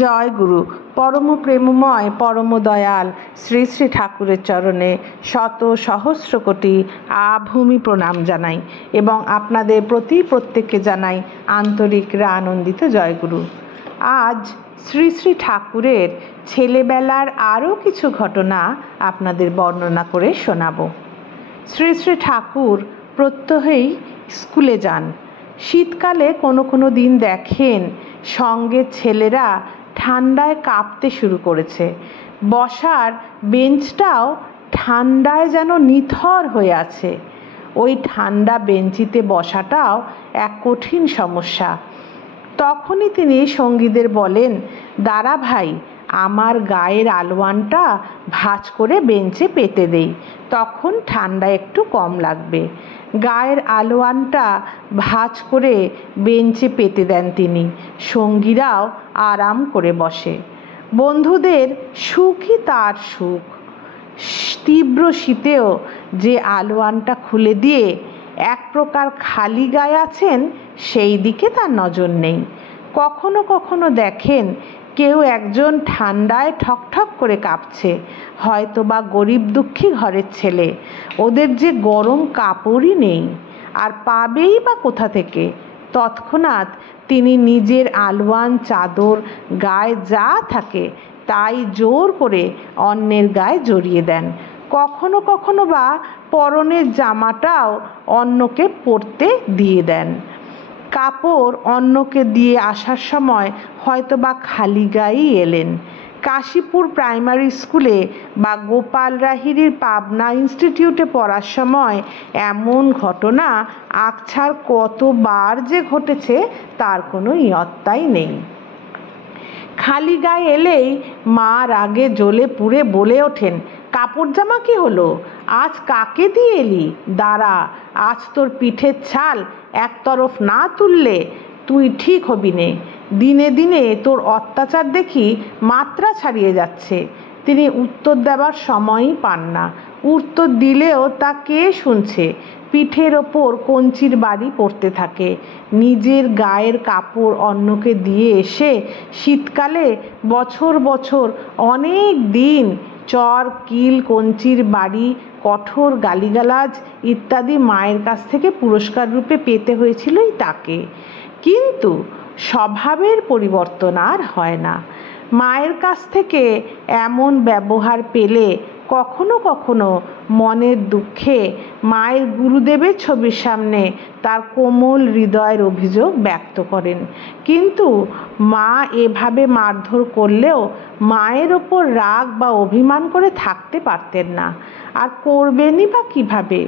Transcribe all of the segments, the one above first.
জয় গুরু। পরম প্রেমময় পরম দয়াল শ্রী শ্রী ঠাকুরের চরণে শত সহস্র কোটি আভূমি প্রণাম জানাই এবং আপনাদের প্রত্যেককে জানাই আন্তরিক আনন্দিত জয়গুরু। আজ শ্রী শ্রী ঠাকুরের ছেলেবেলার আরও কিছু ঘটনা আপনাদের বর্ণনা করে শোনাব। শ্রী শ্রী ঠাকুর প্রত্যহই স্কুলে যান। শীতকালে কোনো দিন দেখেন সঙ্গের ছেলেরা ঠান্ডায় কাঁপতে শুরু করেছে। বসার বেঞ্চটাও ঠান্ডায় যেন নিথর হয়ে আছে। ওই ঠান্ডা বেঞ্চিতে বসাটাও এক কঠিন সমস্যা। তখনই তিনি সঙ্গীদের বলেন, দাঁড়া ভাই, আমার গায়ের আলোয়ানটা ভাঁজ করে বেঞ্চে পেতে দেই, তখন ঠান্ডা একটু কম লাগবে। গায়ের আলোয়ানটা ভাঁজ করে বেঞ্চে পেতে দেন তিনি। সঙ্গীরাও আরাম করে বসে। বন্ধুদের সুখই তার সুখ। তীব্র শীতেও যে আলোয়ানটা খুলে দিয়ে এক প্রকার খালি গায়ে আছেন, সেই দিকে তার নজর নেই। কখনো দেখেন কেউ একজন ঠান্ডায় ঠকঠক করে কাঁপছে, হয়তো বা গরিব দুঃখী ঘরের ছেলে। ওদের যে গরম কাপড়ই নেই, আর পাবেই বা কোথা থেকে? তৎক্ষণাৎ তিনি নিজের আলোয়ান, চাদর, গায়ে যা থাকে তাই জোর করে অন্যের গায়ে জড়িয়ে দেন। কখনো বা পরনের জামাটাও অন্যকে পরতে দিয়ে দেন। কাপড় অন্যকে দিয়ে আসার সময় হয়তো বা খালি গায়েই এলেন। কাশীপুর প্রাইমারি স্কুলে বা গোপাল লাহিড়ীর পাবনা ইনস্টিটিউটে পড়ার সময় এমন ঘটনা আকছার কতবার যে ঘটেছে তার কোনো ইয়ত্তাই নেই। খালি গায়ে এলেই মা রাগে জ্বলে পুড়ে বলে ওঠেন, কাপড় জামা কি হলো? আজ কাকে দিয়ে এলি? দাঁড়া, আজ তোর পিঠের ছাল এক তরফ না তুললে তুই ঠিক হবি নে। দিনে তোর অত্যাচার দেখি মাত্রা ছাড়িয়ে যাচ্ছে। তিনি উত্তর দেবার সময়ই পান না। উত্তর দিলেও তা কে শুনছে? পিঠের ওপর কঞ্চির বাড়ি পড়তে থাকে। নিজের গায়ের কাপড় অন্যকে দিয়ে এসে শীতকালে বছর অনেক দিন চর, কিল, কঞ্চির বাড়ি, কঠোর গালিগালাজ ইত্যাদি মায়ের কাছ থেকে পুরস্কার রূপে পেতে হয়েছিলই তাকে। কিন্তু স্বভাবের পরিবর্তন আর হয় না। মায়ের কাছ থেকে এমন ব্যবহার পেলে কখনো মনের দুঃখে মায়ের গুরুদেবের ছবির সামনে তার কোমল হৃদয়ের অভিযোগ ব্যক্ত করেন। কিন্তু মা এভাবে মারধর করলেও মায়ের ওপর রাগ বা অভিমান করে থাকতে পারতেন না। আর করবেনই বা কীভাবে?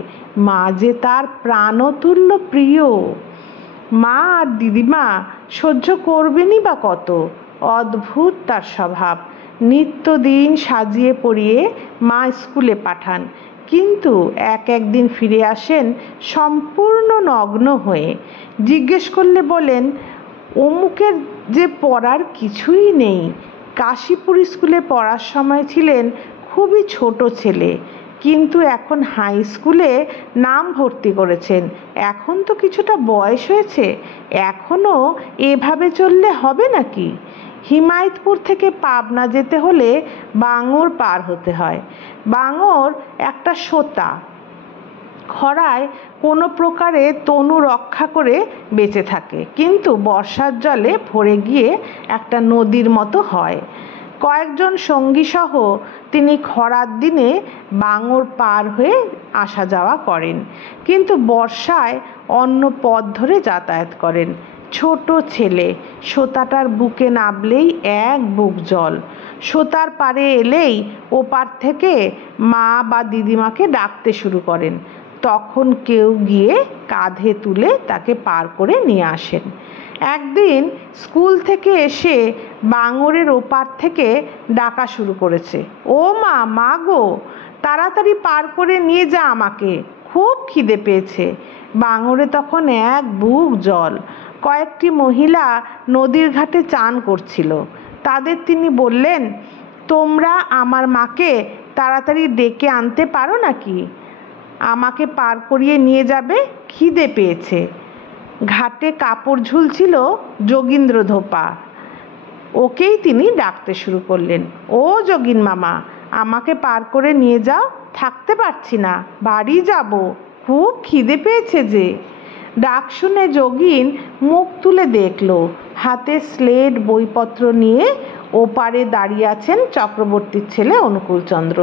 মা যে তার প্রাণতুল্য প্রিয়। মা আর দিদিমা সহ্য করবেনই বা কত? অদ্ভুত তার স্বভাব। নিত্যদিন সাজিয়ে পরিয়ে মা স্কুলে পাঠান, কিন্তু একদিন ফিরে আসেন সম্পূর্ণ নগ্ন হয়ে। জিজ্ঞেস করলে বলেন, অমুকের যে পড়ার কিছুই নেই। কাশীপুর স্কুলে পড়ার সময় ছিলেন খুবই ছোট ছেলে, কিন্তু এখন হাই স্কুলে নাম ভর্তি করেছেন। এখন তো কিছুটা বয়স হয়েছে, এখনও এভাবে চললে হবে নাকি? হিমায়তপুর থেকে পাবনা যেতে হলে বাঙর পার হতে হয়। বাঙর একটা সোতা, খরায় কোনো প্রকারে তনু রক্ষা করে বেঁচে থাকে, কিন্তু বর্ষার জলে ভরে গিয়ে একটা নদীর মতো হয়। কয়েকজন সঙ্গী সহ তিনি খরার দিনে বাঙর পার হয়ে আসা যাওয়া করেন, কিন্তু বর্ষায় অন্য পথ ধরে যাতায়াত করেন। ছোট ছেলে, সোতাটার বুকে নামলেই এক বুক জল। সোতার পাড়ে এলেই ওপার থেকে মা বা দিদিমাকে ডাকতে শুরু করেন। তখন কেউ গিয়ে কাঁধে তুলে তাকে পার করে নিয়ে আসেন। একদিন স্কুল থেকে এসে বাঙরের ওপার থেকে ডাকা শুরু করেছে, ও মা গো, তাড়াতাড়ি পার করে নিয়ে যা আমাকে, খুব খিদে পেয়েছে। বাঙরে তখন এক বুক জল। কয়েকটি মহিলা নদীর ঘাটে চান করছিল। তাদের তিনি বললেন, তোমরা আমার মাকে তাড়াতাড়ি ডেকে আনতে পারো নাকি? আমাকে পার করিয়ে নিয়ে যাবে, খিদে পেয়েছে। ঘাটে কাপড় ঝুলছিল যোগীন্দ্র ধোপা। ওকেই তিনি ডাকতে শুরু করলেন, ও যোগিন মামা, আমাকে পার করে নিয়ে যাও, থাকতে পারছি না, বাড়ি যাব, খুব খিদে পেয়েছে যে। ডাক শুনে যোগিন মুখ তুলে দেখল, হাতে স্লেট বইপত্র নিয়ে ওপারে দাঁড়িয়ে আছেন চক্রবর্তীর ছেলে অনুকূলচন্দ্র।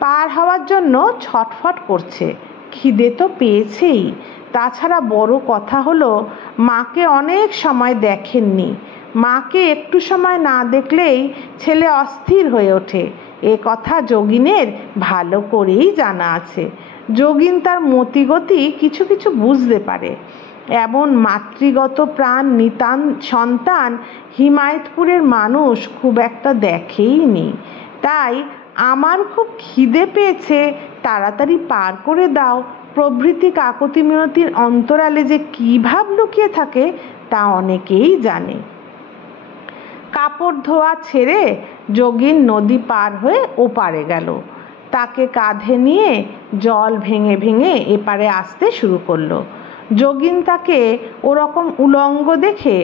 পার হওয়ার জন্য ছটফট করছে। খিদে তো পেয়েছেই, তাছাড়া বড় কথা হলো মাকে অনেক সময় দেখেননি। মাকে একটু সময় না দেখলেই ছেলে অস্থির হয়ে ওঠে, এ কথা যোগিনের ভালো করেই জানা আছে। যোগিন তার মতিগতি কিছু কিছু বুঝতে পারে। এমন মাতৃগত প্রাণ নিতান সন্তান হিমায়তপুরের মানুষ খুব একটা দেখেইনি। তাই আমার খুব খিদে পেয়েছে, তাড়াতাড়ি পার করে দাও প্রভৃতি কাকতি মিনতির অন্তরালে যে কী ভাব লুকিয়ে থাকে তা অনেকেই জানে। কাপড় ধোয়া ছেড়ে যোগিন নদী পার হয়ে ওপারে গেল। তাকে কাঁধে নিয়ে জল ভেঙে ভেঙে এপারে আসতে শুরু করলো। যোগিন তাকে ওরকম উলঙ্গ দেখে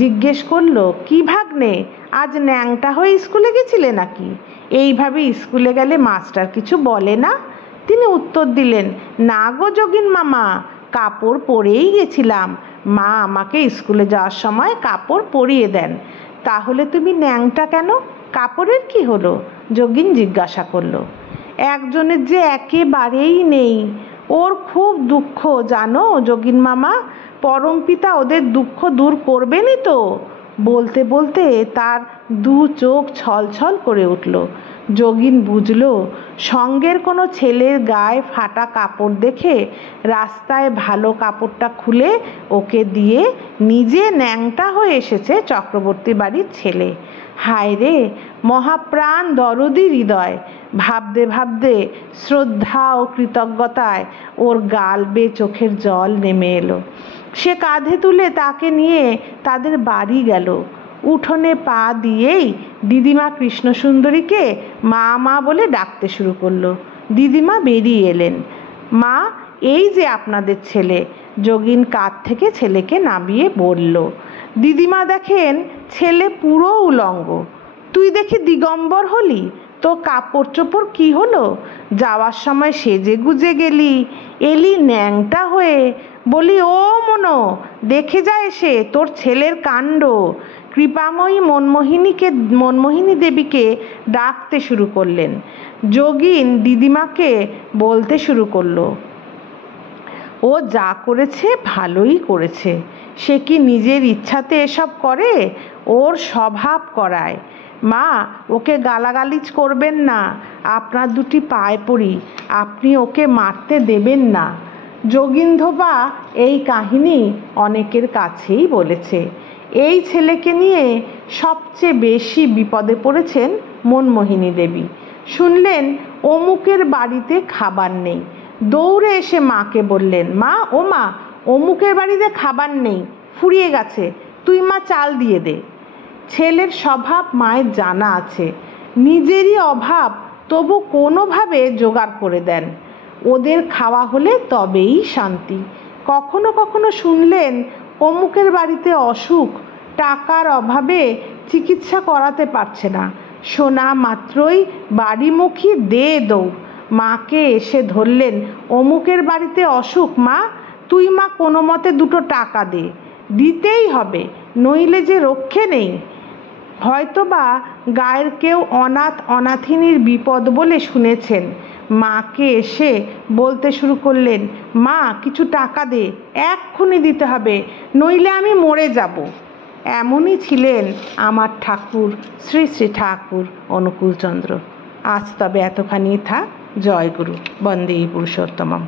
জিজ্ঞেস করলো, কি ভাগ্নে, আজ ন্যাংটা হয়ে স্কুলে গেছিলে নাকি? এইভাবে স্কুলে গেলে মাস্টার কিছু বলে না? তিনি উত্তর দিলেন, না গো যোগিন মামা, কাপড় পরেই গেছিলাম, মা আমাকে স্কুলে যাওয়ার সময় কাপড় পরিয়ে দেন। তাহলে তুমি ন্যাংটা কেন, কাপড়ের কি হলো? যোগিন জিজ্ঞাসা করলো। একজনের যে একেবারেই নেই, ওর খুব দুঃখ জানো যোগিন মামা, পরমপিতা ওদের দুঃখ দূর করবেনই তো। বলতে বলতে তার দু চোখ ছলছল করে উঠল। যোগিন বুঝল সঙ্গের কোনো ছেলের গায়ে ফাটা কাপড় দেখে রাস্তায় ভালো কাপড়টা খুলে ওকে দিয়ে নিজে ন্যাংটা হয়ে এসেছে চক্রবর্তী বাড়ির ছেলে। হায় রে, মহাপ্রাণ দরদি হৃদয়। ভাবতে ভাবতে শ্রদ্ধা ও কৃতজ্ঞতায় ওর গাল বেয়ে চোখের জল নেমে এলো। সে কাঁধে তুলে তাকে নিয়ে তাদের বাড়ি গেল। উঠোনে পা দিয়েই দিদিমা কৃষ্ণসুন্দরীকে মা মা বলে ডাকতে শুরু করলো। দিদিমা বেরিয়ে এলেন। মা, এই যে আপনাদের ছেলে। যোগিন কাঁধ থেকে ছেলেকে নামিয়ে বলল। দিদিমা দেখেন ছেলে পুরো উলঙ্গ। তুই দেখি দিগম্বর হলি, তো কাপড় চোপড় কি হলো? যাওয়ার সময় সেজে গুজে গেলি, এলি ন্যাংটা হয়ে। বলি, ও মনো, দেখে যা এসে তোর ছেলের কাণ্ড। কৃপাময়ী মনমোহিনী দেবীকে ডাকতে শুরু করলেন। যোগিন দিদিমাকে বলতে শুরু করলো, ও যা করেছে ভালোই করেছে। সে কি নিজের ইচ্ছাতে এসব করে? ওর স্বভাব করায়। মা, ওকে গালাগালিজ করবেন না, আপনার দুটি পায়ে পড়ি, আপনি ওকে মারতে দেবেন না। যোগীনধোবা এই কাহিনী অনেকের কাছেই বলেছে। এই ছেলেকে নিয়ে সবচেয়ে বেশি বিপদে পড়েছেন মনমোহিনী দেবী। শুনলেন অমুকের বাড়িতে খাবার নেই, দৌড়ে এসে মাকে বললেন, মা, ও মা, অমুকের বাড়িতে খাবার নেই, ফুরিয়ে গেছে, তুই মা চাল দিয়ে দে। ছেলের স্বভাব মায়ের জানা আছে, নিজেরই অভাব তবু কোনোভাবে জোগাড় করে দেন। ওদের খাওয়া হলে তবেই শান্তি। কখনো কখনো শুনলেন অমুকের বাড়িতে অসুখ, টাকার অভাবে চিকিৎসা করাতে পারছে না, শোনা মাত্রই বাড়িমুখী দে দৌড়। মাকে এসে ধরলেন, অমুকের বাড়িতে অসুখ মা, তুই মা কোনো মতে দুটো টাকা দে, দিতেই হবে, নইলে যে রক্ষে নেই। হয়তোবা গায়ের কেউ অনাথ অনাথিনীর বিপদ বলে শুনেছেন। মাকে এসে বলতে শুরু করলেন, মা কিছু টাকা দে, এক্ষুনি দিতে হবে, নইলে আমি মরে যাব। এমনই ছিলেন আমার ঠাকুর, শ্রী শ্রী ঠাকুর অনুকূলচন্দ্র। আজ তবে এতখানি থাক। জয় গুরু। বন্দে পুরুষোত্তমম।